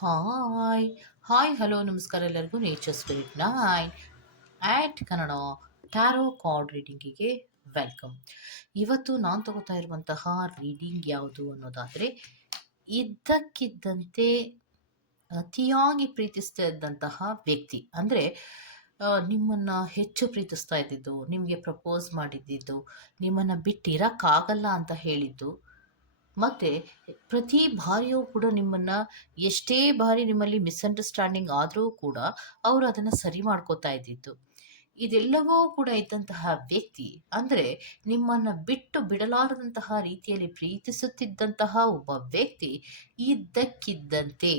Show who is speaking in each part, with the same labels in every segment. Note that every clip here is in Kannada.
Speaker 1: ಹಾಯ್ ಹಾಯ್ ಹಲೋ ನಮಸ್ಕಾರ ಎಲ್ಲರಿಗೂ nature spirit nine at Kannada tarot card ರೀಡಿಂಗಿಗೆ welcome ಇವತ್ತು ನಾನು ತಗೋತಾ ಇರುವಂತಹ ರೀಡಿಂಗ್ ಯಾವುದು ಅನ್ನೋದಾದರೆ, ಇದ್ದಕ್ಕಿದ್ದಂತೆ ಅತಿಯಾಗಿ ಪ್ರೀತಿಸ್ತಾ ಇದ್ದಂತಹ ವ್ಯಕ್ತಿ. ಅಂದರೆ ನಿಮ್ಮನ್ನು ಹೆಚ್ಚು ಪ್ರೀತಿಸ್ತಾ ಇದ್ದಿದ್ದು, ನಿಮಗೆ ಪ್ರಪೋಸ್ ಮಾಡಿದ್ದಿದ್ದು, ನಿಮ್ಮನ್ನು ಬಿಟ್ಟಿರೋಕ್ಕಾಗಲ್ಲ ಅಂತ ಹೇಳಿದ್ದು ಮತ್ತು ಪ್ರತಿ ಬಾರಿಯೂ ಕೂಡ ನಿಮ್ಮನ್ನು ಎಷ್ಟೇ ಬಾರಿ ನಿಮ್ಮಲ್ಲಿ ಮಿಸ್ಅಂಡರ್ಸ್ಟ್ಯಾಂಡಿಂಗ್ ಆದರೂ ಕೂಡ ಅವರು ಅದನ್ನು ಸರಿ ಮಾಡ್ಕೋತಾ ಇದ್ದಿದ್ದು. ಇದೆಲ್ಲವೂ ಕೂಡ ಇದ್ದಂತಹ ವ್ಯಕ್ತಿ ಅಂದರೆ ನಿಮ್ಮನ್ನು ಬಿಟ್ಟು ಬಿಡಲಾರದಂತಹ ರೀತಿಯಲ್ಲಿ ಪ್ರೀತಿಸುತ್ತಿದ್ದಂತಹ ಒಬ್ಬ ವ್ಯಕ್ತಿ ಇದ್ದಕ್ಕಿದ್ದಂತೆ.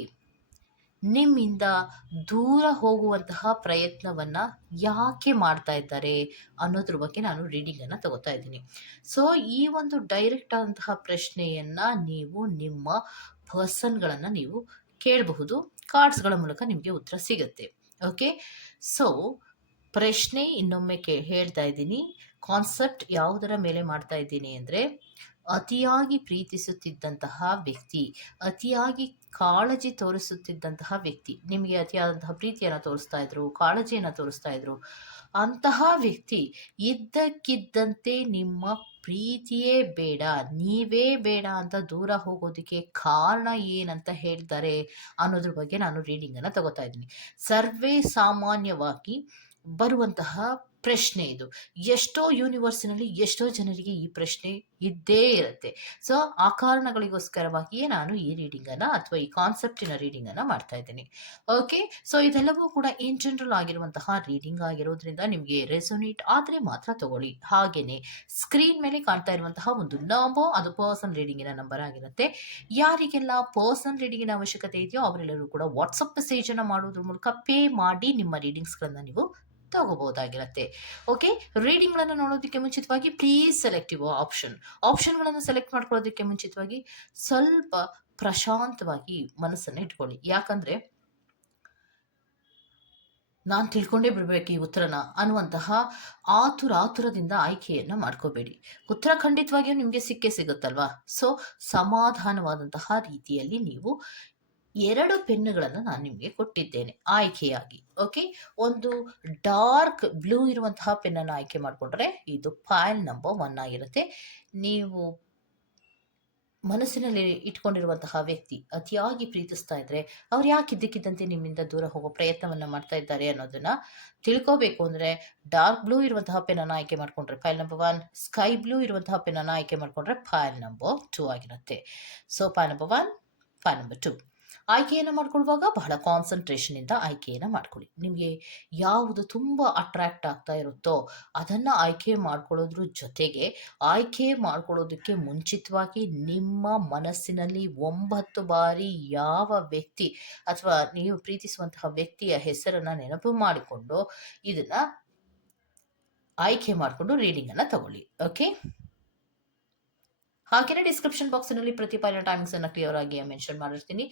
Speaker 1: ನಿಮ್ಮಿಂದ ದೂರ ಹೋಗುವಂತಹ ಪ್ರಯತ್ನವನ್ನು ಯಾಕೆ ಮಾಡ್ತಾ ಇದ್ದಾರೆ ಅನ್ನೋದ್ರ ಬಗ್ಗೆ ನಾನು ರೀಡಿಂಗನ್ನು ತಗೋತಾ ಇದ್ದೀನಿ. ಸೊ ಈ ಒಂದು ಡೈರೆಕ್ಟ್ ಆದಂತಹ ಪ್ರಶ್ನೆಯನ್ನು ನೀವು ನಿಮ್ಮ ಪರ್ಸನ್ಗಳನ್ನು ನೀವು ಕೇಳಬಹುದು ಕಾರ್ಡ್ಸ್ಗಳ ಮೂಲಕ ನಿಮಗೆ ಉತ್ತರ ಸಿಗುತ್ತೆ. ಓಕೆ ಸೊ ಪ್ರಶ್ನೆ ಇನ್ನೊಮ್ಮೆ ಕೇ, ಹೇಳ್ತಾ ಇದ್ದೀನಿ. ಕಾನ್ಸೆಪ್ಟ್ ಯಾವುದರ ಮೇಲೆ ಮಾಡ್ತಾ ಇದ್ದೀನಿ ಅಂದರೆ, ಅತಿಯಾಗಿ ಪ್ರೀತಿಸುತ್ತಿದ್ದಂತಹ ವ್ಯಕ್ತಿ, ಅತಿಯಾಗಿ ಕಾಳಜಿ ತೋರಿಸುತ್ತಿದ್ದಂತಹ ವ್ಯಕ್ತಿ. ನಿಮಗೆ ಅತಿಯಾದಂತಹ ಪ್ರೀತಿಯನ್ನು ತೋರಿಸ್ತಾ ಇದ್ರು, ಕಾಳಜಿಯನ್ನು ತೋರಿಸ್ತಾ ಇದ್ರು. ಅಂತಹ ವ್ಯಕ್ತಿ ಇದ್ದಕ್ಕಿದ್ದಂತೆ ನಿಮ್ಮ ಪ್ರೀತಿಯೇ ಬೇಡ, ನೀವೇ ಬೇಡ ಅಂತ ದೂರ ಹೋಗೋದಕ್ಕೆ ಕಾರಣ ಏನಂತ ಹೇಳ್ತಾರೆ ಅನ್ನೋದ್ರ ಬಗ್ಗೆ ನಾನು ರೀಡಿಂಗನ್ನು ತಗೋತಾ ಇದ್ದೀನಿ. ಸರ್ವೇ ಸಾಮಾನ್ಯವಾಗಿ ಬರುವಂತಹ ಪ್ರಶ್ನೆ ಇದು. ಎಷ್ಟೋ ಯೂನಿವರ್ಸಿನಲ್ಲಿ ಎಷ್ಟೋ ಜನರಿಗೆ ಈ ಪ್ರಶ್ನೆ ಇದ್ದೇ ಇರುತ್ತೆ. ಸೊ ಆ ಕಾರಣಗಳಿಗೋಸ್ಕರವಾಗಿಯೇ ನಾನು ಈ ರೀಡಿಂಗನ್ನು ಅಥವಾ ಈ ಕಾನ್ಸೆಪ್ಟಿನ ರೀಡಿಂಗನ್ನು ಮಾಡ್ತಾ ಇದ್ದೀನಿ. ಓಕೆ ಸೊ ಇದೆಲ್ಲವೂ ಕೂಡ ಇನ್ ಜನರಲ್ ಆಗಿರುವಂತಹ ರೀಡಿಂಗ್ ಆಗಿರೋದ್ರಿಂದ ನಿಮಗೆ ರೆಸೊನೇಟ್ ಆದರೆ ಮಾತ್ರ ತಗೊಳ್ಳಿ. ಹಾಗೆಯೇ ಸ್ಕ್ರೀನ್ ಮೇಲೆ ಕಾಣ್ತಾ ಇರುವಂತಹ ಒಂದು ನಂಬರ್ ಅದು ಪರ್ಸನ್ ರೀಡಿಂಗಿನ ನಂಬರ್ ಆಗಿರುತ್ತೆ. ಯಾರಿಗೆಲ್ಲ ಪರ್ಸನ್ ರೀಡಿಂಗಿನ ಅವಶ್ಯಕತೆ ಇದೆಯೋ ಅವರೆಲ್ಲರೂ ಕೂಡ ವಾಟ್ಸಪ್ ಮೆಸೇಜನ್ನು ಮಾಡೋದ್ರ ಮೂಲಕ ಪೇ ಮಾಡಿ ನಿಮ್ಮ ರೀಡಿಂಗ್ಸ್ಗಳನ್ನು ನೀವು ತಗೋಬಹುದಾಗಿರುತ್ತೆ ಓಕೆ ರೀಡಿಂಗ್ಗಳನ್ನು ನೋಡೋದಕ್ಕೆ ಮುಂಚಿತವಾಗಿ ಪ್ಲೀಸ್ ಸೆಲೆಕ್ಟ್ ಯುವ ಆಪ್ಷನ್ ಆಪ್ಷನ್ಗಳನ್ನು ಸೆಲೆಕ್ಟ್ ಮಾಡ್ಕೊಳ್ಳೋದಕ್ಕೆ ಮುಂಚಿತವಾಗಿ ಸ್ವಲ್ಪ ಪ್ರಶಾಂತವಾಗಿ ಮನಸ್ಸನ್ನು ಇಟ್ಕೊಳ್ಳಿ. ಯಾಕಂದ್ರೆ ನಾನು ತಿಳ್ಕೊಂಡೇ ಬಿಡಬೇಕು ಈ ಉತ್ತರನ ಅನ್ನುವಂತಹ ಆತುರ ಆತುರದಿಂದ ಆಯ್ಕೆಯನ್ನು ಮಾಡ್ಕೋಬೇಡಿ. ಉತ್ತರ ಖಂಡಿತವಾಗಿಯೂ ನಿಮಗೆ ಸಿಕ್ಕೇ ಸಿಗುತ್ತಲ್ವಾ? ಸೊ ಸಮಾಧಾನವಾದಂತಹ ರೀತಿಯಲ್ಲಿ ನೀವು ಎರಡು ಪೆನ್ನುಗಳನ್ನು ನಾನು ನಿಮಗೆ ಕೊಟ್ಟಿದ್ದೇನೆ ಆಯ್ಕೆಯಾಗಿ ಓಕೆ ಒಂದು ಡಾರ್ಕ್ ಬ್ಲೂ ಇರುವಂತಹ ಪೆನ್ನನ್ನು ಆಯ್ಕೆ ಮಾಡಿಕೊಂಡ್ರೆ ಇದು ಫೈಲ್ ನಂಬರ್ ಒನ್ ಆಗಿರುತ್ತೆ. ನೀವು ಮನಸ್ಸಿನಲ್ಲಿ ಇಟ್ಕೊಂಡಿರುವಂತಹ ವ್ಯಕ್ತಿ ಅತಿಯಾಗಿ ಪ್ರೀತಿಸ್ತಾ ಇದ್ರೆ ಅವ್ರು ಯಾಕೆ ಇದ್ದಕ್ಕಿದ್ದಂತೆ ನಿಮ್ಮಿಂದ ದೂರ ಹೋಗೋ ಪ್ರಯತ್ನವನ್ನು ಮಾಡ್ತಾ ಇದ್ದಾರೆ ಅನ್ನೋದನ್ನ ತಿಳ್ಕೋಬೇಕು ಅಂದರೆ ಡಾರ್ಕ್ ಬ್ಲೂ ಇರುವಂತಹ ಪೆನ್ನನ್ನು ಆಯ್ಕೆ ಮಾಡಿಕೊಂಡ್ರೆ pile number one, sky blue ಇರುವಂತಹ ಪೆನ್ನನ್ನು ಆಯ್ಕೆ ಮಾಡಿಕೊಂಡ್ರೆ ಫೈಲ್ ನಂಬರ್ ಟೂ ಆಗಿರುತ್ತೆ. So pile number one, pile number two. ಆಯ್ಕೆಯನ್ನು ಮಾಡ್ಕೊಳ್ಳುವಾಗ ಬಹಳ ಕಾನ್ಸಂಟ್ರೇಷನಿಂದ ಆಯ್ಕೆಯನ್ನು ಮಾಡ್ಕೊಳ್ಳಿ. ನಿಮಗೆ ಯಾವುದು ತುಂಬ ಅಟ್ರ್ಯಾಕ್ಟ್ ಆಗ್ತಾ ಇರುತ್ತೋ ಅದನ್ನು ಆಯ್ಕೆ ಮಾಡ್ಕೊಳ್ಳೋದ್ರ ಜೊತೆಗೆ ಆಯ್ಕೆ ಮಾಡ್ಕೊಳ್ಳೋದಕ್ಕೆ ಮುಂಚಿತವಾಗಿ ನಿಮ್ಮ ಮನಸ್ಸಿನಲ್ಲಿ ಒಂಬತ್ತು ಬಾರಿ ಯಾವ ವ್ಯಕ್ತಿ ಅಥವಾ ನೀವು ಪ್ರೀತಿಸುವಂತಹ ವ್ಯಕ್ತಿಯ ಹೆಸರನ್ನು ನೆನಪು ಮಾಡಿಕೊಂಡು ಇದನ್ನು ಆಯ್ಕೆ ಮಾಡಿಕೊಂಡು ರೀಡಿಂಗನ್ನು ತಗೊಳ್ಳಿ. ಓಕೆ ಹಾಗೆಯೇ ಡಿಸ್ಕ್ರಿಪ್ಷನ್ ಬಾಕ್ಸ್ನಲ್ಲಿ ಪ್ರತಿ ಫೈಲ್ನ ಟೈಮಿಂಗ್ಸನ್ನು ಕ್ಲಿಯರ್ ಆಗಿ ಮೆನ್ಷನ್ ಮಾಡಿರ್ತೀನಿ.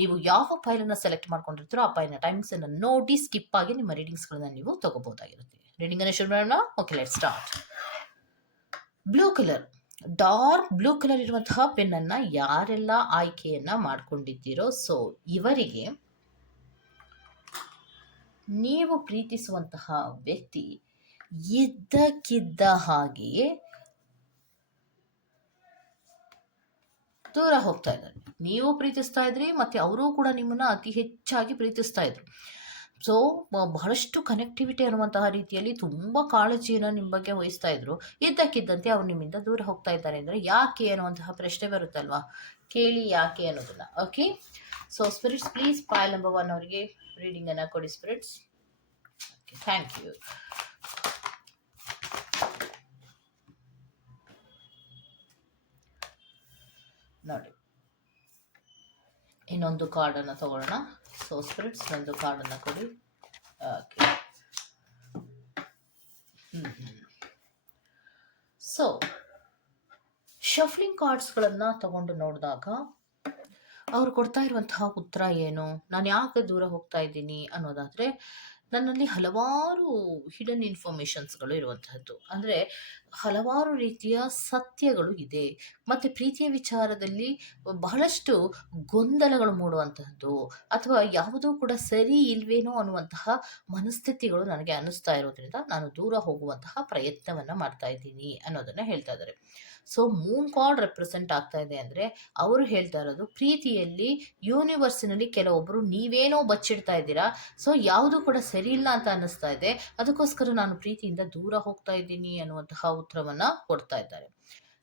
Speaker 1: ನೀವು ಯಾವ ಫೈಲನ್ನು ಸೆಲೆಕ್ಟ್ ಮಾಡ್ಕೊಂಡಿರ್ತೀರೋ ಆ ಫೈಲ್ನ ಟೈಮಿಂಗ್ಸ್ ಅನ್ನು ನೋಡಿ ಸ್ಕಿಪ್ ಆಗಿ ನಿಮ್ಮ ರೀಡಿಂಗ್ಸ್ಗಳನ್ನ ನೀವು ತಗೋಬಹುದಾಗಿರುತ್ತೆ. ರೀಡಿಂಗನ್ನು ಶುರು ಮಾಡೋಣ. Okay let start blue colour dark blue colour ಇರುವಂತಹ ಪೆನ್ನನ್ನು ಯಾರೆಲ್ಲ ಆಯ್ಕೆಯನ್ನ ಮಾಡ್ಕೊಂಡಿದ್ದೀರೋ ಸೊ ಇವರಿಗೆ ನೀವು ಪ್ರೀತಿಸುವಂತಹ ವ್ಯಕ್ತಿ ಇದ್ದಕ್ಕಿದ್ದ ಹಾಗೆಯೇ ದೂರ ಹೋಗ್ತಾ ಇದ್ದಾರೆ. ನೀವು ಪ್ರೀತಿಸ್ತಾ ಇದ್ರಿ, ಮತ್ತು ಅವರು ಕೂಡ ನಿಮ್ಮನ್ನು ಅತಿ ಹೆಚ್ಚಾಗಿ ಪ್ರೀತಿಸ್ತಾ ಇದ್ರು. ಸೊ ಬಹಳಷ್ಟು ಕನೆಕ್ಟಿವಿಟಿ ಅನ್ನುವಂತಹ ರೀತಿಯಲ್ಲಿ ತುಂಬ ಕಾಳಜಿಯನ್ನು ನಿಮ್ಮ ಬಗ್ಗೆ ವಹಿಸ್ತಾ ಇದ್ರು. ಇದ್ದಕ್ಕಿದ್ದಂತೆ ಅವ್ರು ನಿಮ್ಮಿಂದ ದೂರ ಹೋಗ್ತಾ ಇದ್ದಾರೆ ಅಂದರೆ ಯಾಕೆ ಅನ್ನುವಂತಹ ಪ್ರಶ್ನೆ ಬರುತ್ತಲ್ವಾ? ಕೇಳಿ ಯಾಕೆ ಅನ್ನೋದನ್ನ. Okay so spirits please pile number one ಅವರಿಗೆ ರೀಡಿಂಗನ್ನು ಕೊಡಿ ಸ್ಪಿರಿಟ್ಸ್ ಥ್ಯಾಂಕ್ ಯು ನೋಡಿ. ಇನ್ನೊಂದು ಕಾರ್ಡನ್ನು ತಗೊಳ್ಳೋಣ. ಸೊ ಸ್ಪಿರಿಟ್ಸ್ ಒಂದು ಕಾರ್ಡನ್ನು ಕೊಡಿ. ಓಕೆ ಸೊ ಶಫ್ಲಿಂಗ್ ಕಾರ್ಡ್ಸ್ಗಳನ್ನು ತಗೊಂಡು ನೋಡಿದಾಗ ಅವ್ರು ಕೊಡ್ತಾ ಇರುವಂತಹ ಉತ್ತರ ಏನು? ನಾನು ಯಾಕೆ ದೂರ ಹೋಗ್ತಾ ಇದ್ದೀನಿ ಅನ್ನೋದಾದರೆ, ನನ್ನಲ್ಲಿ ಹಲವಾರು ಹಿಡನ್ ಇನ್ಫಾರ್ಮೇಷನ್ಸ್ಗಳು ಇರುವಂತಹದ್ದು. ಅಂದರೆ ಹಲವಾರು ರೀತಿಯ ಸತ್ಯಗಳು ಇದೆ. ಮತ್ತು ಪ್ರೀತಿಯ ವಿಚಾರದಲ್ಲಿ ಬಹಳಷ್ಟು ಗೊಂದಲಗಳು ಮೂಡುವಂತಹದ್ದು ಅಥವಾ ಯಾವುದೂ ಕೂಡ ಸರಿ ಇಲ್ವೇನೋ ಅನ್ನುವಂತಹ ಮನಸ್ಥಿತಿಗಳು ನನಗೆ ಅನ್ನಿಸ್ತಾ ಇರೋದ್ರಿಂದ ನಾನು ದೂರ ಹೋಗುವಂತಹ ಪ್ರಯತ್ನವನ್ನು ಮಾಡ್ತಾ ಇದ್ದೀನಿ ಅನ್ನೋದನ್ನು ಹೇಳ್ತಾ ಇದ್ದಾರೆ. ಸೊ ಮೂನ್ ಕಾರ್ಡ್ ರೆಪ್ರೆಸೆಂಟ್ ಆಗ್ತಾ ಇದೆ ಅಂದರೆ ಅವರು ಹೇಳ್ತಾ ಇರೋದು ಪ್ರೀತಿಯಲ್ಲಿ ಯೂನಿವರ್ಸಿನಲ್ಲಿ ಕೆಲವೊಬ್ಬರು ನೀವೇನೋ ಬಚ್ಚಿಡ್ತಾ ಇದ್ದೀರಾ ಸೊ ಯಾವುದು ಕೂಡ ಸರಿ ಇಲ್ಲ ಅಂತ ಅನ್ನಿಸ್ತಾ ಇದೆ. ಅದಕ್ಕೋಸ್ಕರ ನಾನು ಪ್ರೀತಿಯಿಂದ ದೂರ ಹೋಗ್ತಾ ಇದ್ದೀನಿ ಅನ್ನುವಂತಹ ಉತ್ತರವನ್ನ ಕೊಡ್ತಾ ಇದ್ದಾರೆ.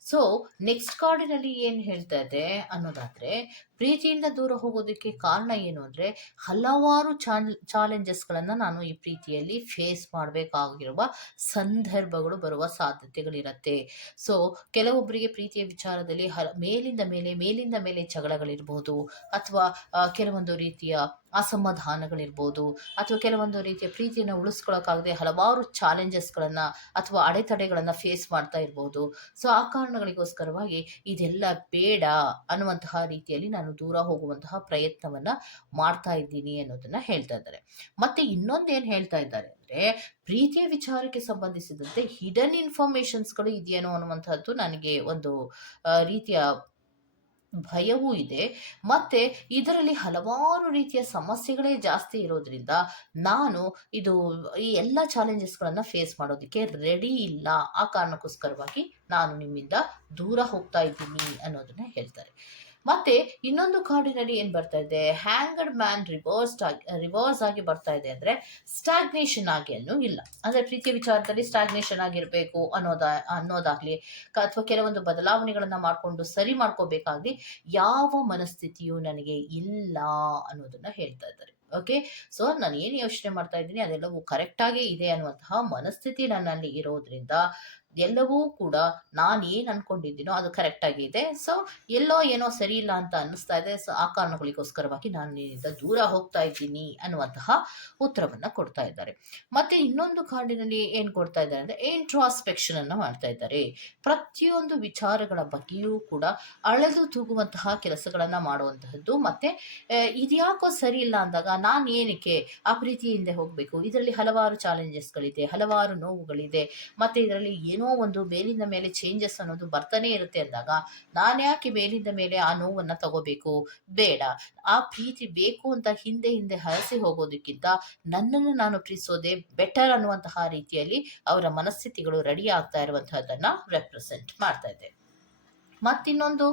Speaker 1: ಸೊ ನೆಕ್ಸ್ಟ್ ಕಾರ್ಡಿನಲ್ಲಿ ಏನು ಹೇಳ್ತಾ ಇದೆ ಅನ್ನೋದಾದ್ರೆ ಪ್ರೀತಿಯಿಂದ ದೂರ ಹೋಗೋದಕ್ಕೆ ಕಾರಣ ಏನು ಅಂದರೆ ಹಲವಾರು ಚಾಲ್ ಚಾಲೆಂಜಸ್ಗಳನ್ನು ನಾನು ಈ ಪ್ರೀತಿಯಲ್ಲಿ ಫೇಸ್ ಮಾಡಬೇಕಾಗಿರುವ ಸಂದರ್ಭಗಳು ಬರುವ ಸಾಧ್ಯತೆಗಳಿರುತ್ತೆ. ಸೊ ಕೆಲವೊಬ್ಬರಿಗೆ ಪ್ರೀತಿಯ ವಿಚಾರದಲ್ಲಿ ಹ, ಮೇಲಿಂದ ಮೇಲೆ ಮೇಲಿಂದ ಮೇಲೆ ಜಗಳಗಳಿರ್ಬೋದು, ಅಥವಾ ಕೆಲವೊಂದು ರೀತಿಯ ಅಸಮಾಧಾನಗಳಿರ್ಬೋದು, ಅಥವಾ ಕೆಲವೊಂದು ರೀತಿಯ ಪ್ರೀತಿಯನ್ನು ಉಳಿಸ್ಕೊಳ್ಳೋಕ್ಕಾಗದೆ ಹಲವಾರು ಚಾಲೆಂಜಸ್ಗಳನ್ನು ಅಥವಾ ಅಡೆತಡೆಗಳನ್ನು ಫೇಸ್ ಮಾಡ್ತಾ ಇರ್ಬೋದು. ಸೊ ಆ ಕಾರಣಗಳಿಗೋಸ್ಕರವಾಗಿ ಇದೆಲ್ಲ ಬೇಡ ಅನ್ನುವಂತಹ ರೀತಿಯಲ್ಲಿ ನಾನು ದೂರ ಹೋಗುವಂತಹ ಪ್ರಯತ್ನವನ್ನ ಮಾಡ್ತಾ ಇದ್ದೀನಿ ಅನ್ನೋದನ್ನ ಹೇಳ್ತಾ ಇದ್ದಾರೆ. ಮತ್ತೆ ಇನ್ನೊಂದೇನು ಹೇಳ್ತಾ ಇದ್ದಾರೆ ಅಂದ್ರೆ, ಪ್ರೀತಿಯ ವಿಚಾರಕ್ಕೆ ಸಂಬಂಧಿಸಿದಂತೆ ಹಿಡನ್ ಇನ್ಫಾರ್ಮೇಷನ್ಸ್ಗಳು ಇದೆಯೇನೋ ಅನ್ನುವಂಥದ್ದು ನನಗೆ ಒಂದು ರೀತಿಯ ಭಯವೂ ಇದೆ. ಮತ್ತೆ ಇದರಲ್ಲಿ ಹಲವಾರು ರೀತಿಯ ಸಮಸ್ಯೆಗಳೇ ಜಾಸ್ತಿ ಇರೋದ್ರಿಂದ ನಾನು ಇದು, ಈ ಎಲ್ಲ ಚಾಲೆಂಜಸ್ಗಳನ್ನು ಫೇಸ್ ಮಾಡೋದಕ್ಕೆ ರೆಡಿ ಇಲ್ಲ. ಆ ಕಾರಣಕ್ಕೋಸ್ಕರವಾಗಿ ನಾನು ನಿಮ್ಮಿಂದ ದೂರ ಹೋಗ್ತಾ ಇದ್ದೀನಿ ಅನ್ನೋದನ್ನ ಹೇಳ್ತಾರೆ. ಮತ್ತೆ ಇನ್ನೊಂದು ಕಾರ್ಡಿನಲ್ಲಿ ಏನು ಬರ್ತಾ ಇದೆ? ಹ್ಯಾಂಗಡ್ ಮ್ಯಾನ್ ರಿವರ್ಸ್ ರಿವರ್ಸ್ ಆಗಿ ಬರ್ತಾ ಇದೆ ಅಂದ್ರೆ ಸ್ಟಾಗ್ನೇಷನ್ ಆಗಿ ಇಲ್ಲ. ಅಂದ್ರೆ ಪ್ರೀತಿಯ ವಿಚಾರದಲ್ಲಿ ಸ್ಟಾಗ್ನೇಷನ್ ಆಗಿರಬೇಕು ಅನ್ನೋದ, ಅನ್ನೋದಾಗ್ಲಿ ಅಥವಾ ಕೆಲವೊಂದು ಬದಲಾವಣೆಗಳನ್ನು ಮಾಡಿಕೊಂಡು ಸರಿ ಮಾಡ್ಕೋಬೇಕಾಗ್ಲಿ ಯಾವ ಮನಸ್ಥಿತಿಯು ನನಗೆ ಇಲ್ಲ ಅನ್ನೋದನ್ನ ಹೇಳ್ತಾ ಇದ್ದಾರೆ. ಓಕೆ ಸೊ ನಾನು ಏನು ಯೋಚನೆ ಮಾಡ್ತಾ ಇದ್ದೀನಿ, ಅದೆಲ್ಲವೂ ಕರೆಕ್ಟಾಗಿ ಇದೆ ಅನ್ನುವಂತಹ ಮನಸ್ಥಿತಿ ನನ್ನಲ್ಲಿ ಇರೋದ್ರಿಂದ ಎಲ್ಲವೂ ಕೂಡ ನಾನು ಏನು ಅನ್ಕೊಂಡಿದ್ದೀನೋ ಅದು ಕರೆಕ್ಟಾಗಿ ಇದೆ ಸೊ ಎಲ್ಲೋ ಏನೋ ಸರಿ ಇಲ್ಲ ಅಂತ ಅನ್ನಿಸ್ತಾ ಇದೆ. ಸೊ ಆ ಕಾರಣಗಳಿಗೋಸ್ಕರವಾಗಿ ನಾನು ನಿನ್ನಿಂದ ದೂರ ಹೋಗ್ತಾ ಇದ್ದೀನಿ ಅನ್ನುವಂತಹ ಉತ್ತರವನ್ನು ಕೊಡ್ತಾ ಇದ್ದಾರೆ. ಮತ್ತೆ ಇನ್ನೊಂದು ಕಾರ್ಡಿನಲ್ಲಿ ಏನು ಕೊಡ್ತಾ ಇದ್ದಾರೆ ಅಂದರೆ ಇಂಟ್ರಾಸ್ಪೆಕ್ಷನ್ ಅನ್ನು ಮಾಡ್ತಾ ಇದ್ದಾರೆ. ಪ್ರತಿಯೊಂದು ವಿಚಾರಗಳ ಬಗ್ಗೆಯೂ ಕೂಡ ಅಳೆದು ತೂಗುವಂತಹ ಕೆಲಸಗಳನ್ನು ಮಾಡುವಂತಹದ್ದು. ಮತ್ತೆ ಇದ್ಯಾಕೋ ಸರಿ ಇಲ್ಲ ಅಂದಾಗ ನಾನು ಏನಕ್ಕೆ ಆ ಪ್ರೀತಿಯಿಂದ ಹೋಗಬೇಕು? ಇದರಲ್ಲಿ ಹಲವಾರು ಚಾಲೆಂಜಸ್ಗಳಿದೆ ಹಲವಾರು ನೋವುಗಳಿದೆ. ಮತ್ತೆ ಇದರಲ್ಲಿ ಏನೋ ಏನೋ ಒಂದು ಮೇಲಿಂದ ಮೇಲೆ ಚೇಂಜಸ್ ಅನ್ನೋದು ಬರ್ತಾನೆ ಇರುತ್ತೆ ಅಂದಾಗ ನಾನು ಯಾಕೆ ಮೇಲಿಂದ ಮೇಲೆ ಆ ನೋವನ್ನು ತಗೋಬೇಕು? ಬೇಡ. ಆ ಪ್ರೀತಿ ಬೇಕು ಅಂತ ಹಿಂದೆ ಹಿಂದೆ ಹರಸಿ ಹೋಗೋದಕ್ಕಿಂತ ನನ್ನನ್ನು ನಾನು ಪ್ರೀತಿಸೋದೆ ಬೆಟರ್ ಅನ್ನುವಂತಹ ರೀತಿಯಲ್ಲಿ ಅವರ ಮನಸ್ಥಿತಿಗಳು ರೆಡಿ ಆಗ್ತಾ ಇರುವಂತಹದನ್ನ ರೆಪ್ರೆಸೆಂಟ್ ಮಾಡ್ತಾ ಇದೆ ಮತ್ತಿನ್ನೊಂದು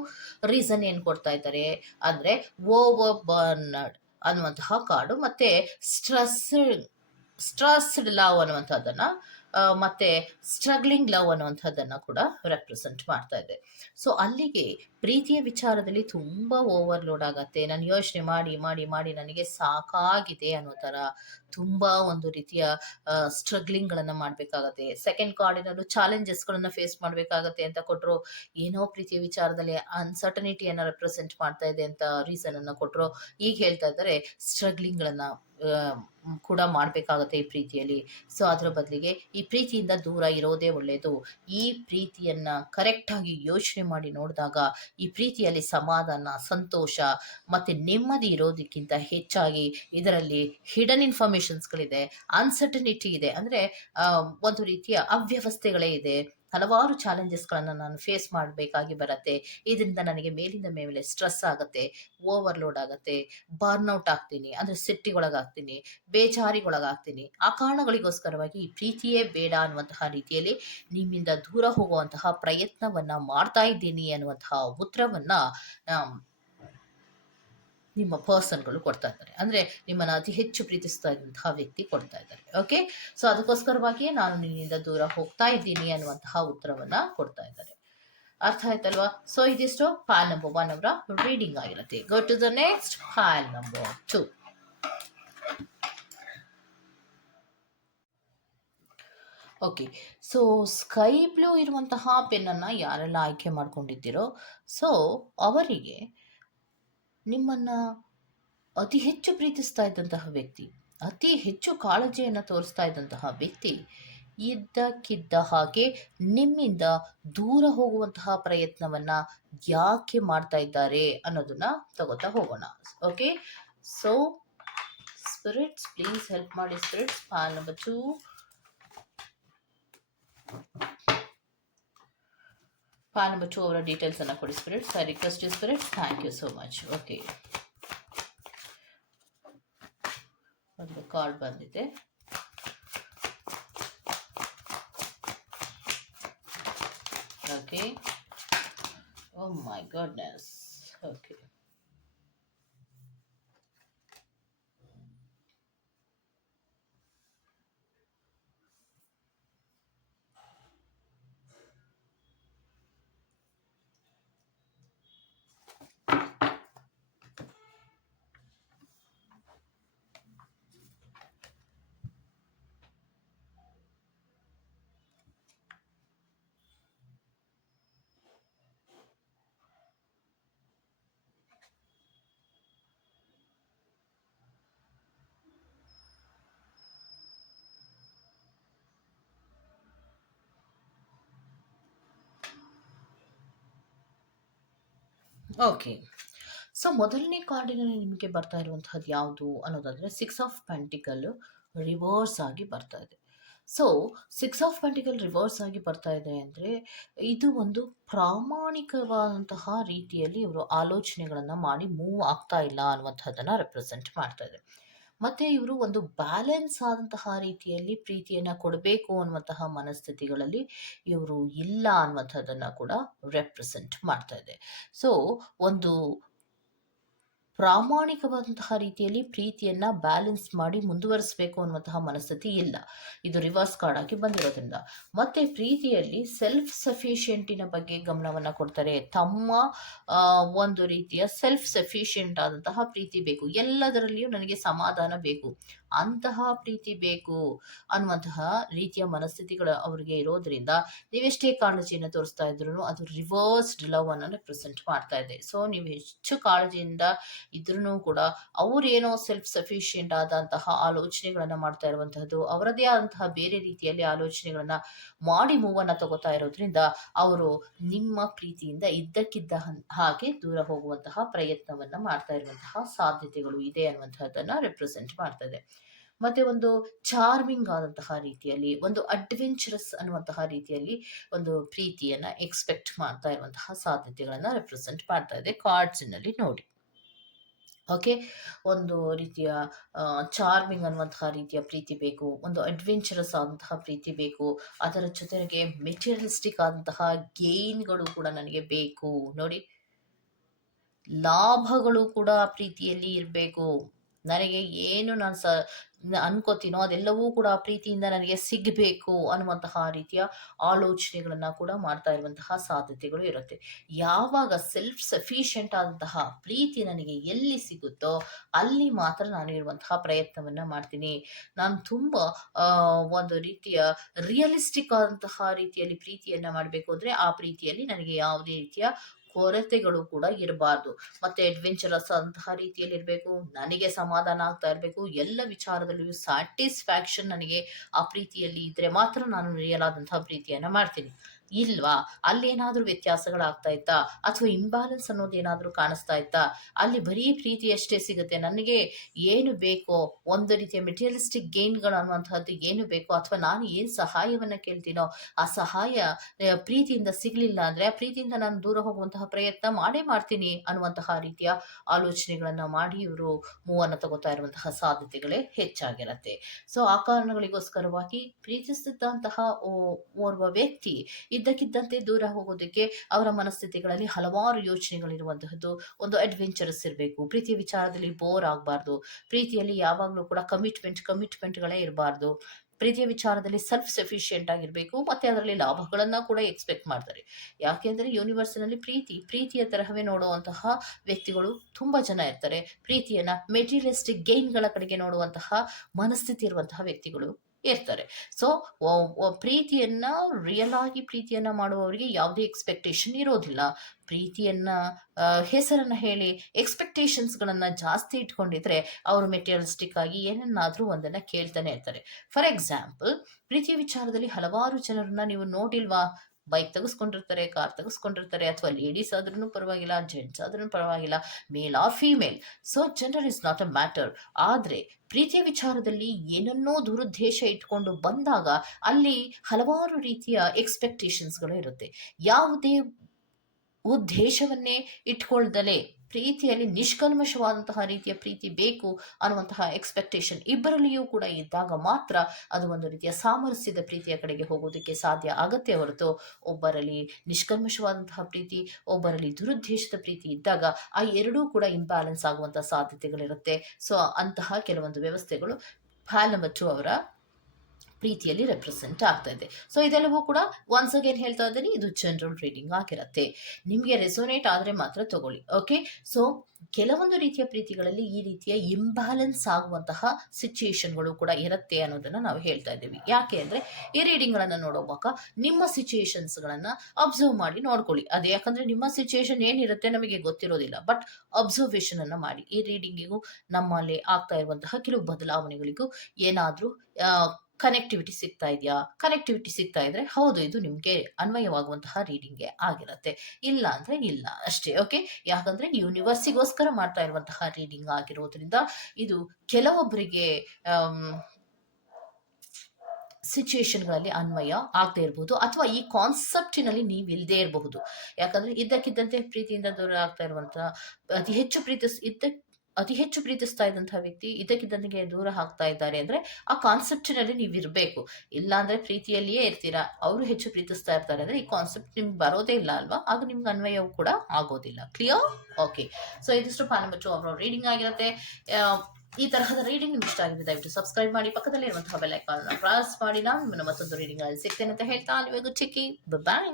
Speaker 1: ರೀಸನ್ ಏನು ಕೊಡ್ತಾ ಇದ್ದಾರೆ ಅಂದರೆ ಓವರ್ ಬರ್ನಡ್ ಅನ್ನುವಂತಹ ಕಾರ್ಡು ಮತ್ತೆ ಸ್ಟ್ರೆಸ್ ಸ್ಟ್ರೆಸ್ಡ್ ಲವ್ ಅನ್ನುವಂಥದ್ದನ್ನು ಮತ್ತು ಸ್ಟ್ರಗ್ಲಿಂಗ್ ಲವ್ ಅನ್ನುವಂಥದ್ದನ್ನ ಕೂಡ ರೆಪ್ರೆಸೆಂಟ್ ಮಾಡ್ತಾ ಇದೆ. ಸೊ ಅಲ್ಲಿಗೆ ಪ್ರೀತಿಯ ವಿಚಾರದಲ್ಲಿ ತುಂಬಾ ಓವರ್ಲೋಡ್ ಆಗತ್ತೆ. ನಾನು ಯೋಚನೆ ಮಾಡಿ ಮಾಡಿ ಮಾಡಿ ನನಗೆ ಸಾಕಾಗಿದೆ ಅನ್ನೋ ಥರ ತುಂಬ ಒಂದು ರೀತಿಯ ಸ್ಟ್ರಗ್ಲಿಂಗ್ಗಳನ್ನು ಮಾಡ್ಬೇಕಾಗತ್ತೆ. ಸೆಕೆಂಡ್ ಕಾರ್ಡಿನಲ್ಲೂ ಚಾಲೆಂಜಸ್ಗಳನ್ನು ಫೇಸ್ ಮಾಡ್ಬೇಕಾಗತ್ತೆ ಅಂತ ಕೊಟ್ಟರು ಏನೋ ಪ್ರೀತಿಯ ವಿಚಾರದಲ್ಲಿ ಅನ್ಸರ್ಟನಿಟಿಯನ್ನ ರೆಪ್ರೆಸೆಂಟ್ ಮಾಡ್ತಾ ಇದೆ ಅಂತ ರೀಸನ್ ಅನ್ನ ಕೊಟ್ಟರು ಈಗ ಹೇಳ್ತಾ ಇದ್ದಾರೆ ಸ್ಟ್ರಗ್ಲಿಂಗ್ಗಳನ್ನು ಕೂಡ ಮಾಡಬೇಕಾಗತ್ತೆ ಈ ಪ್ರೀತಿಯಲ್ಲಿ. ಸೊ ಅದರ ಬದಲಿಗೆ ಈ ಪ್ರೀತಿಯಿಂದ ದೂರ ಇರೋದೇ ಒಳ್ಳೆಯದು ಈ ಪ್ರೀತಿಯನ್ನು ಕರೆಕ್ಟಾಗಿ ಯೋಚನೆ ಮಾಡಿ ನೋಡಿದಾಗ, ಈ ಪ್ರೀತಿಯಲ್ಲಿ ಸಮಾಧಾನ, ಸಂತೋಷ ಮತ್ತೆ ನೆಮ್ಮದಿ ಇರೋದಕ್ಕಿಂತ ಹೆಚ್ಚಾಗಿ ಇದರಲ್ಲಿ ಹಿಡನ್ ಇನ್ಫಾರ್ಮೇಷನ್ಸ್ಗಳಿದೆ ಅನ್ಸರ್ಟನಿಟಿ ಇದೆ, ಅಂದರೆ ಒಂದು ರೀತಿಯ ಅವ್ಯವಸ್ಥೆಗಳೇ ಇದೆ. ಹಲವಾರು ಚಾಲೆಂಜಸ್ಗಳನ್ನು ನಾನು ಫೇಸ್ ಮಾಡಬೇಕಾಗಿ ಬರುತ್ತೆ. ಇದರಿಂದ ನನಗೆ ಮೇಲಿಂದ ಮೇಲೆ ಸ್ಟ್ರೆಸ್ ಆಗುತ್ತೆ ಓವರ್ಲೋಡ್ ಆಗುತ್ತೆ ಬರ್ನ್ಔಟ್ ಆಗ್ತೀನಿ, ಅಂದರೆ ಸಿಟ್ಟಿಗೊಳಗಾಗ್ತೀನಿ, ಬೇಜಾರಿಗೊಳಗಾಗ್ತೀನಿ. ಆ ಕಾರಣಗಳಿಗೋಸ್ಕರವಾಗಿ ಈ ಪ್ರೀತಿಯೇ ಬೇಡ ಅನ್ನುವಂತಹ ರೀತಿಯಲ್ಲಿ ನಿಮ್ಮಿಂದ ದೂರ ಹೋಗುವಂತಹ ಪ್ರಯತ್ನವನ್ನು ಮಾಡ್ತಾ ಇದ್ದೀನಿ ಅನ್ನುವಂತಹ ಉತ್ತರವನ್ನು ನಿಮ್ಮ ಪರ್ಸನ್ಗಳು ಕೊಡ್ತಾ ಇದ್ದಾರೆ. ಅಂದರೆ ನಿಮ್ಮನ್ನು ಅತಿ ಹೆಚ್ಚು ಪ್ರೀತಿಸ್ತಾ ಇದ್ದಂತಹ ವ್ಯಕ್ತಿ ಕೊಡ್ತಾ ಇದ್ದಾರೆ. ಓಕೆ ಸೊ ಅದಕ್ಕೋಸ್ಕರವಾಗಿಯೇ ನಾನು ನಿನ್ನಿಂದ ದೂರ ಹೋಗ್ತಾ ಇದ್ದೀನಿ ಅನ್ನುವಂತಹ ಉತ್ತರವನ್ನು ಕೊಡ್ತಾ ಇದ್ದಾರೆ. ಅರ್ಥ ಆಯ್ತಲ್ವಾ? ಸೊ ಇದಿಷ್ಟು. ಫೈಲ್ ನಂಬರ್ ಒನ್ ಅವರ ರೀಡಿಂಗ್ ಆಗಿರುತ್ತೆ. Go to the next pile number two okay so sky blue ಇರುವಂತಹ ಪೆನ್ನನ್ನು ಯಾರೆಲ್ಲ ಆಯ್ಕೆ ಮಾಡ್ಕೊಂಡಿದ್ದೀರೋ ಸೊ ಅವರಿಗೆ ನಿಮ್ಮನ್ನು ಅತಿ ಹೆಚ್ಚು ಪ್ರೀತಿಸ್ತಾ ಇದ್ದಂತಹ ವ್ಯಕ್ತಿ, ಅತಿ ಹೆಚ್ಚು ಕಾಳಜಿಯನ್ನು ತೋರಿಸ್ತಾ ಇದ್ದಂತಹ ವ್ಯಕ್ತಿ ಇದ್ದಕ್ಕಿದ್ದ ಹಾಗೆ ನಿಮ್ಮಿಂದ ದೂರ ಹೋಗುವಂತಹ ಪ್ರಯತ್ನವನ್ನು ಯಾಕೆ ಮಾಡ್ತಾ ಇದ್ದಾರೆ ಅನ್ನೋದನ್ನ ತಗೋತಾ ಹೋಗೋಣ. Okay so spirits please help ಮಾಡಿ. Spirits Paul number two Paul number two ಅವರ ಡೀಟೇಲ್ಸನ್ನು ಕೊಡಿ spirits I request you spirits thank you so much okay ಒಂದು ಕಾರ್ಡ್ ಬಂದಿದೆ. Okay oh my goodness okay okay. So ಮೊದಲನೇ ಕಾರ್ಡಿನಲ್ಲಿ ನಿಮಗೆ ಬರ್ತಾ ಇರುವಂತಹದ್ದು ಯಾವುದು ಅನ್ನೋದಾದರೆ ಸಿಕ್ಸ್ ಆಫ್ ಪೆಂಟಿಕಲ್ ರಿವರ್ಸ್ ಆಗಿ ಬರ್ತಾ ಇದೆ. So six of pentacle reverse ಆಗಿ ಬರ್ತಾ ಇದೆ ಅಂದರೆ, ಇದು ಒಂದು ಪ್ರಾಮಾಣಿಕವಾದಂತಹ ರೀತಿಯಲ್ಲಿ ಇವರು ಆಲೋಚನೆಗಳನ್ನು ಮಾಡಿ ಮೂವ್ ಆಗ್ತಾ ಇಲ್ಲ ಅನ್ನುವಂಥದ್ದನ್ನು ರೆಪ್ರೆಸೆಂಟ್ ಮಾಡ್ತಾ ಇದೆ. ಮತ್ತು ಇವರು ಒಂದು ಬ್ಯಾಲೆನ್ಸ್ ಆದಂತಹ ರೀತಿಯಲ್ಲಿ ಪ್ರೀತಿಯನ್ನು ಕೊಡಬೇಕು ಅನ್ನುವಂತಹ ಮನಸ್ಥಿತಿಗಳಲ್ಲಿ ಇವರು ಇಲ್ಲ ಅನ್ನುವಂಥದ್ದನ್ನು ಕೂಡ ರೆಪ್ರೆಸೆಂಟ್ ಮಾಡ್ತಾ ಇದೆ. ಸೊ ಒಂದು ಪ್ರಾಮಾಣಿಕವಾದಂತಹ ರೀತಿಯಲ್ಲಿ ಪ್ರೀತಿಯನ್ನ ಬ್ಯಾಲೆನ್ಸ್ ಮಾಡಿ ಮುಂದುವರಿಸಬೇಕು ಅನ್ನುವಂತಹ ಮನಸ್ಥಿತಿ ಇಲ್ಲ. ಇದು ರಿವರ್ಸ್ ಕಾರ್ಡ್ ಆಗಿ ಬಂದಿರೋದ್ರಿಂದ. ಮತ್ತೆ ಪ್ರೀತಿಯಲ್ಲಿ ಸೆಲ್ಫ್ ಸಫಿಷಿಯೆಂಟಿನ ಬಗ್ಗೆ ಗಮನವನ್ನ ಕೊಡ್ತಾರೆ. ತಮ್ಮ ಒಂದು ರೀತಿಯ ಸೆಲ್ಫ್ ಸಫಿಷಿಯೆಂಟ್ ಆದಂತಹ ಪ್ರೀತಿ ಬೇಕು. ಎಲ್ಲದರಲ್ಲಿಯೂ ನನಗೆ ಸಮಾಧಾನ ಬೇಕು. ಅಂತಹ ಪ್ರೀತಿ ಬೇಕು ಅನ್ನುವಂತಹ ರೀತಿಯ ಮನಸ್ಥಿತಿಗಳು ಅವರಿಗೆ ಇರೋದ್ರಿಂದ ನೀವೆಷ್ಟೇ ಕಾಳಜಿಯನ್ನು ತೋರಿಸ್ತಾ ಇದ್ರು ಅದು ರಿವರ್ಸ್ಡ್ ಲವ್ ಅನ್ನು ರೆಪ್ರೆಸೆಂಟ್ ಮಾಡ್ತಾ ಇದೆ. ಸೊ ನೀವು ಹೆಚ್ಚು ಕಾಳಜಿಯಿಂದ ಇದ್ರೂ ಕೂಡ ಅವರೇನೋ ಸೆಲ್ಫ್ ಸಫಿಶಿಯೆಂಟ್ ಆದಂತಹ ಆಲೋಚನೆಗಳನ್ನ ಮಾಡ್ತಾ ಇರುವಂತಹದ್ದು, ಅವರದೇ ಆದಂತಹ ಬೇರೆ ರೀತಿಯಲ್ಲಿ ಆಲೋಚನೆಗಳನ್ನ ಮಾಡಿ ಮೂವನ್ನ ತಗೋತಾ ಇರೋದ್ರಿಂದ ಅವರು ನಿಮ್ಮ ಪ್ರೀತಿಯಿಂದ ಇದ್ದಕ್ಕಿದ್ದ ಹಾಗೆ ದೂರ ಹೋಗುವಂತಹ ಪ್ರಯತ್ನವನ್ನ ಮಾಡ್ತಾ ಇರುವಂತಹ ಸಾಧ್ಯತೆಗಳು ಇದೆ ಅನ್ನುವಂತಹದ್ದನ್ನ ರೆಪ್ರೆಸೆಂಟ್ ಮಾಡ್ತಾ ಇದೆ. ಮತ್ತೆ ಒಂದು ಚಾರ್ಮಿಂಗ್ ಆದಂತಹ ರೀತಿಯಲ್ಲಿ, ಒಂದು ಅಡ್ವೆಂಚರಸ್ ಅನ್ನುವಂತಹ ರೀತಿಯಲ್ಲಿ ಒಂದು ಪ್ರೀತಿಯನ್ನ ಎಕ್ಸ್ಪೆಕ್ಟ್ ಮಾಡ್ತಾ ಇರುವಂತಹ ಸಾಧ್ಯತೆಗಳನ್ನ ರೆಪ್ರೆಸೆಂಟ್ ಮಾಡ್ತಾ ಇದೆ ಕಾರ್ಡ್ಸ್ನಲ್ಲಿ ನೋಡಿ. ಓಕೆ ಒಂದು ರೀತಿಯ ಚಾರ್ಮಿಂಗ್ ಅನ್ನುವಂತಹ ರೀತಿಯ ಪ್ರೀತಿ ಬೇಕು, ಒಂದು ಅಡ್ವೆಂಚರಸ್ ಆದಂತಹ ಪ್ರೀತಿ ಬೇಕು, ಅದರ ಜೊತೆಗೆ ಮೆಟೀರಿಯಲಿಸ್ಟಿಕ್ ಆದಂತಹ ಗೇನ್ಗಳು ಕೂಡ ನನಗೆ ಬೇಕು. ನೋಡಿ? ಲಾಭಗಳು ಕೂಡ ಪ್ರೀತಿಯಲ್ಲಿ ಇರಬೇಕು. ನನಗೆ ಏನು ನಾನು ಸ ಅನ್ಕೋತೀನೋ ಅದೆಲ್ಲವೂ ಕೂಡ ಪ್ರೀತಿಯಿಂದ ನನಗೆ ಸಿಗಬೇಕು ಅನ್ನುವಂತಹ ರೀತಿಯ ಆಲೋಚನೆಗಳನ್ನ ಕೂಡ ಮಾಡ್ತಾ ಇರುವಂತಹ ಸಾಧ್ಯತೆಗಳು ಇರುತ್ತೆ. ಯಾವಾಗ ಸೆಲ್ಫ್ ಸಫಿಷಿಯೆಂಟ್ ಆದಂತಹ ಪ್ರೀತಿ ನನಗೆ ಎಲ್ಲಿ ಸಿಗುತ್ತೋ ಅಲ್ಲಿ ಮಾತ್ರ ನಾನು ಇರುವಂತಹ ಪ್ರಯತ್ನವನ್ನ ಮಾಡ್ತೀನಿ. ನಾನು ತುಂಬ ಒಂದು ರೀತಿಯ ರಿಯಲಿಸ್ಟಿಕ್ ಆದಂತಹ ರೀತಿಯಲ್ಲಿ ಪ್ರೀತಿಯನ್ನ ಮಾಡಬೇಕು ಅಂದ್ರೆ ಆ ಪ್ರೀತಿಯಲ್ಲಿ ನನಗೆ ಯಾವುದೇ ರೀತಿಯ ಕೊರತೆಗಳು ಕೂಡ ಇರಬಾರ್ದು. ಮತ್ತೆ ಅಡ್ವೆಂಚರಸ್ ಅಂತಹ ರೀತಿಯಲ್ಲಿ ಇರಬೇಕು, ನನಗೆ ಸಮಾಧಾನ ಆಗ್ತಾ ಇರಬೇಕು, ಎಲ್ಲ ವಿಚಾರದಲ್ಲಿಯೂ ಸ್ಯಾಟಿಸ್ಫ್ಯಾಕ್ಷನ್ ನನಗೆ ಆ ಪ್ರೀತಿಯಲ್ಲಿ ಇದ್ರೆ ಮಾತ್ರ ನಾನು ರಿಯಲ್ ಆದಂತಹ ಪ್ರೀತಿಯನ್ನ ಮಾಡ್ತೀನಿ. ಇಲ್ವಾ? ಅಲ್ಲೇನಾದ್ರೂ ವ್ಯತ್ಯಾಸಗಳಾಗ್ತಾ ಇತ್ತಾ? ಅಥವಾ ಇಂಬ್ಯಾಲೆನ್ಸ್ ಅನ್ನೋದು ಏನಾದರೂ ಕಾಣಿಸ್ತಾ ಇತ್ತಾ? ಅಲ್ಲಿ ಬರೀ ಪ್ರೀತಿ ಅಷ್ಟೇ ಸಿಗುತ್ತೆ. ನನಗೆ ಏನು ಬೇಕೋ, ಒಂದು ರೀತಿಯ ಮೆಟೀರಿಯಲಿಸ್ಟಿಕ್ ಗೇನ್ಗಳು ಅನ್ನುವಂಥದ್ದು ಏನು ಬೇಕೋ, ಅಥವಾ ನಾನು ಏನು ಸಹಾಯವನ್ನ ಕೇಳ್ತೀನೋ, ಆ ಸಹಾಯ ಪ್ರೀತಿಯಿಂದ ಸಿಗಲಿಲ್ಲ ಅಂದ್ರೆ, ಆ ಪ್ರೀತಿಯಿಂದ ನಾನು ದೂರ ಹೋಗುವಂತಹ ಪ್ರಯತ್ನ ಮಾಡೇ ಮಾಡ್ತೀನಿ ಅನ್ನುವಂತಹ ರೀತಿಯ ಆಲೋಚನೆಗಳನ್ನ ಮಾಡಿ ಇವರು ಮೂವನ್ನ ತಗೋತಾ ಇರುವಂತಹ ಸಾಧ್ಯತೆಗಳೇ ಹೆಚ್ಚಾಗಿರತ್ತೆ. ಸೊ ಆ ಕಾರಣಗಳಿಗೋಸ್ಕರವಾಗಿ ಪ್ರೀತಿಸುತ್ತಿದ್ದಂತಹ ಓರ್ವ ವ್ಯಕ್ತಿ ಇದ್ದಕ್ಕಿದ್ದಂತೆ ದೂರ ಹೋಗೋದಕ್ಕೆ ಅವರ ಮನಸ್ಥಿತಿಗಳಲ್ಲಿ ಹಲವಾರು ಯೋಚನೆಗಳಿರುವಂತಹದ್ದು. ಒಂದು ಅಡ್ವೆಂಚರಸ್ ಇರಬೇಕು. ಪ್ರೀತಿ ವಿಚಾರದಲ್ಲಿ ಬೋರ್ ಆಗಬಾರ್ದು. ಪ್ರೀತಿಯಲ್ಲಿ ಯಾವಾಗಲೂ ಕೂಡ ಕಮಿಟ್ಮೆಂಟ್ ಕಮಿಟ್ಮೆಂಟ್ಗಳೇ ಇರಬಾರ್ದು. ಪ್ರೀತಿಯ ವಿಚಾರದಲ್ಲಿ ಸೆಲ್ಫ್ ಸಫಿಷಿಯೆಂಟ್ ಆಗಿರಬೇಕು. ಮತ್ತೆ ಅದರಲ್ಲಿ ಲಾಭಗಳನ್ನ ಕೂಡ ಎಕ್ಸ್ಪೆಕ್ಟ್ ಮಾಡ್ತಾರೆ. ಯಾಕೆಂದ್ರೆ ಯೂನಿವರ್ಸ್ನಲ್ಲಿ ಪ್ರೀತಿ, ಪ್ರೀತಿಯ ತರಹವೇ ನೋಡುವಂತಹ ವ್ಯಕ್ತಿಗಳು ತುಂಬಾ ಜನ ಇರ್ತಾರೆ. ಪ್ರೀತಿಯನ್ನ ಮೆಟೀರಿಯಲಿಸ್ಟಿಕ್ ಗೇನ್ಗಳ ಕಡೆಗೆ ನೋಡುವಂತಹ ಮನಸ್ಥಿತಿ ಇರುವಂತಹ ವ್ಯಕ್ತಿಗಳು ಇರ್ತಾರೆ ಸೊ ಪ್ರೀತಿಯನ್ನ ರಿಯಲ್ ಆಗಿ ಪ್ರೀತಿಯನ್ನ ಮಾಡುವವರಿಗೆ ಯಾವುದೇ ಎಕ್ಸ್ಪೆಕ್ಟೇಷನ್ ಇರೋದಿಲ್ಲ. ಪ್ರೀತಿಯನ್ನ ಹೆಸರನ್ನ ಹೇಳಿ ಎಕ್ಸ್ಪೆಕ್ಟೇಷನ್ಸ್ಗಳನ್ನ ಜಾಸ್ತಿ ಇಟ್ಕೊಂಡಿದ್ರೆ ಅವರು ಮೆಟೀರಿಯಲಿಸ್ಟಿಕ್ ಆಗಿ ಏನನ್ನಾದರೂ ಒಂದನ್ನ ಕೇಳ್ತಾನೆ ಇರ್ತಾರೆ. ಫಾರ್ ಎಕ್ಸಾಂಪಲ್ ಪ್ರೀತಿಯ ವಿಚಾರದಲ್ಲಿ ಹಲವಾರು ಜನರನ್ನ ನೀವು ನೋಡಿಲ್ವಾ? ಬೈಕ್ ತೆಗೆಸ್ಕೊಂಡಿರ್ತಾರೆ ಕಾರ್ ತೆಗೆಸ್ಕೊಂಡಿರ್ತಾರೆ ಅಥವಾ ಲೇಡೀಸ್ ಆದ್ರೂ ಪರವಾಗಿಲ್ಲ ಜೆಂಟ್ಸ್ ಆದ್ರೂ ಪರವಾಗಿಲ್ಲ ಮೇಲ್ ಆ female so gender is not a matter ಆದರೆ, ಪ್ರೀತಿಯ ವಿಚಾರದಲ್ಲಿ ಏನನ್ನೋ ದುರುದ್ದೇಶ ಇಟ್ಕೊಂಡು ಬಂದಾಗ ಅಲ್ಲಿ ಹಲವಾರು ರೀತಿಯ ಎಕ್ಸ್ಪೆಕ್ಟೇಷನ್ಸ್ಗಳು ಇರುತ್ತೆ. ಯಾವುದೇ ಉದ್ದೇಶವನ್ನೇ ಇಟ್ಕೊಳ್ದಲೇ ಪ್ರೀತಿಯಲ್ಲಿ ನಿಷ್ಕಲ್ಮಶವಾದಂತಹ ರೀತಿಯ ಪ್ರೀತಿ ಬೇಕು ಅನ್ನುವಂತಹ ಎಕ್ಸ್ಪೆಕ್ಟೇಷನ್ ಇಬ್ಬರಲ್ಲಿಯೂ ಕೂಡ ಇದ್ದಾಗ ಮಾತ್ರ ಅದು ಒಂದು ರೀತಿಯ ಸಾಮರಸ್ಯದ ಪ್ರೀತಿಯ ಕಡೆಗೆ ಹೋಗೋದಕ್ಕೆ ಸಾಧ್ಯ ಆಗತ್ತೆ ಹೊರತು ಒಬ್ಬರಲ್ಲಿ ನಿಷ್ಕಲ್ಮಶವಾದಂತಹ ಪ್ರೀತಿ, ಒಬ್ಬರಲ್ಲಿ ದುರುದ್ದೇಶದ ಪ್ರೀತಿ ಇದ್ದಾಗ ಆ ಎರಡೂ ಕೂಡ ಇಂಬ್ಯಾಲೆನ್ಸ್ ಆಗುವಂತಹ ಸಾಧ್ಯತೆಗಳಿರುತ್ತೆ. ಸೊ ಅಂತಹ ಕೆಲವೊಂದು ವ್ಯವಸ್ಥೆಗಳು ಫ್ಯಾಲ್ ನಂಬರ್ ಟು ಅವರ ಪ್ರೀತಿಯಲ್ಲಿ ರೆಪ್ರೆಸೆಂಟ್ ಆಗ್ತಾ ಇದೆ. ಸೊ ಇದೆಲ್ಲವೂ ಕೂಡ ಒನ್ಸ್ ಅಗೇನ್ ಹೇಳ್ತಾ ಇದ್ದೀನಿ, ಇದು ಜನರಲ್ ರೀಡಿಂಗ್ ಆಗಿರುತ್ತೆ. ನಿಮಗೆ ರೆಸೋನೇಟ್ ಆದರೆ ಮಾತ್ರ ತಗೊಳ್ಳಿ ಓಕೆ ಸೊ ಕೆಲವೊಂದು ರೀತಿಯ ಪ್ರೀತಿಗಳಲ್ಲಿ ಈ ರೀತಿಯ ಇಂಬ್ಯಾಲೆನ್ಸ್ ಆಗುವಂತಹ ಸಿಚುಯೇಷನ್ಗಳು ಕೂಡ ಇರುತ್ತೆ ಅನ್ನೋದನ್ನು ನಾವು ಹೇಳ್ತಾ ಇದ್ದೀವಿ. ಯಾಕೆ ಅಂದರೆ, ಈ ರೀಡಿಂಗ್ಗಳನ್ನು ನೋಡೋವಾಗ ನಿಮ್ಮ ಸಿಚುಯೇಷನ್ಸ್ಗಳನ್ನು ಅಬ್ಸರ್ವ್ ಮಾಡಿ ನೋಡ್ಕೊಳ್ಳಿ. ಅದು ಯಾಕಂದರೆ ನಿಮ್ಮ ಸಿಚುಯೇಷನ್ ಏನಿರುತ್ತೆ ನಮಗೆ ಗೊತ್ತಿರೋದಿಲ್ಲ. ಬಟ್ ಅಬ್ಸರ್ವೇಷನನ್ನು ಮಾಡಿ, ಈ ರೀಡಿಂಗಿಗೂ ನಮ್ಮಲ್ಲಿ ಆಗ್ತಾ ಇರುವಂತಹ ಕೆಲವು ಬದಲಾವಣೆಗಳಿಗೂ ಏನಾದರೂ ಕನೆಕ್ಟಿವಿಟಿ ಸಿಗ್ತಾ ಇದೆಯಾ? ಕನೆಕ್ಟಿವಿಟಿ ಸಿಗ್ತಾ ಇದ್ರೆ ಹೌದು, ಇದು ನಿಮಗೆ ಅನ್ವಯವಾಗುವಂತಹ ರೀಡಿಂಗ್ಗೆ ಆಗಿರುತ್ತೆ. ಇಲ್ಲ ಅಂದ್ರೆ ಇಲ್ಲ ಅಷ್ಟೇ ಓಕೆ ಯಾಕಂದ್ರೆ ಯೂನಿವರ್ಸಿಗೋಸ್ಕರ ಮಾಡ್ತಾ ಇರುವಂತಹ ರೀಡಿಂಗ್ ಆಗಿರೋದ್ರಿಂದ ಇದು ಕೆಲವೊಬ್ಬರಿಗೆ ಸಿಚುಯೇಷನ್ಗಳಲ್ಲಿ ಅನ್ವಯ ಆಗದೆ ಇರಬಹುದು ಅಥವಾ ಈ ಕಾನ್ಸೆಪ್ಟಿನಲ್ಲಿ ನೀವು ಇಲ್ಲದೆ ಇರಬಹುದು. ಯಾಕಂದ್ರೆ ಇದ್ದಕ್ಕಿದ್ದಂತೆ ಪ್ರೀತಿಯಿಂದ ದೂರ ಆಗ್ತಾ ಇರುವಂತಹ, ಅತಿ ಹೆಚ್ಚು ಪ್ರೀತಿಸ್ ಇದ್ದ ಅತಿ ಹೆಚ್ಚು ಪ್ರೀತಿಸ್ತಾ ಇದ್ದಂತಹ ವ್ಯಕ್ತಿ ಇದಕ್ಕಿದ್ದಂಗೆ ದೂರ ಹಾಕ್ತಾ ಇದ್ದಾರೆ ಅಂದ್ರೆ ಆ ಕಾನ್ಸೆಪ್ಟಿನಲ್ಲಿ ನೀವು ಇರಬೇಕು. ಇಲ್ಲ ಅಂದ್ರೆ ಪ್ರೀತಿಯಲ್ಲಿಯೇ ಇರ್ತೀರಾ? ಅವರು ಹೆಚ್ಚು ಪ್ರೀತಿಸ್ತಾ ಇರ್ತಾರೆ ಅಂದ್ರೆ ಈ ಕಾನ್ಸೆಪ್ಟ್ ನಿಮ್ಗೆ ಬರೋದೇ ಇಲ್ಲ ಅಲ್ವಾ? ಆಗ ನಿಮ್ಗೆ ಅನ್ವಯವು ಕೂಡ ಆಗೋದಿಲ್ಲ. ಕ್ಲಿಯರ್ ಓಕೆ ಸೊ ಇದಿಷ್ಟು ಪಾನಮಚ್ಚು ಅವರ ರೀಡಿಂಗ್ ಆಗಿರುತ್ತೆ. ಈ ತರಹದ ರೀಡಿಂಗ್ ಇಷ್ಟ ಆಗಿದೆ ದಯವಿಟ್ಟು ಸಬ್ಸ್ಕ್ರೈಬ್ ಮಾಡಿ. ಪಕ್ಕದಲ್ಲಿ ಇರುವಂತಹ ಬೆಲ್ ಐಕಾನ್ ಪ್ರೆಸ್ ಮಾಡಿ. ನಾನು ಮತ್ತೊಂದು ರೀಡಿಂಗ್ ಅಲ್ಲಿ ಸಿಗ್ತೇನೆ ಅಂತ ಹೇಳ್ತಾ ಅಲ್ಲಿವರೆಗೂ ಚಿಕ್ಕಿ ಬಾಯ್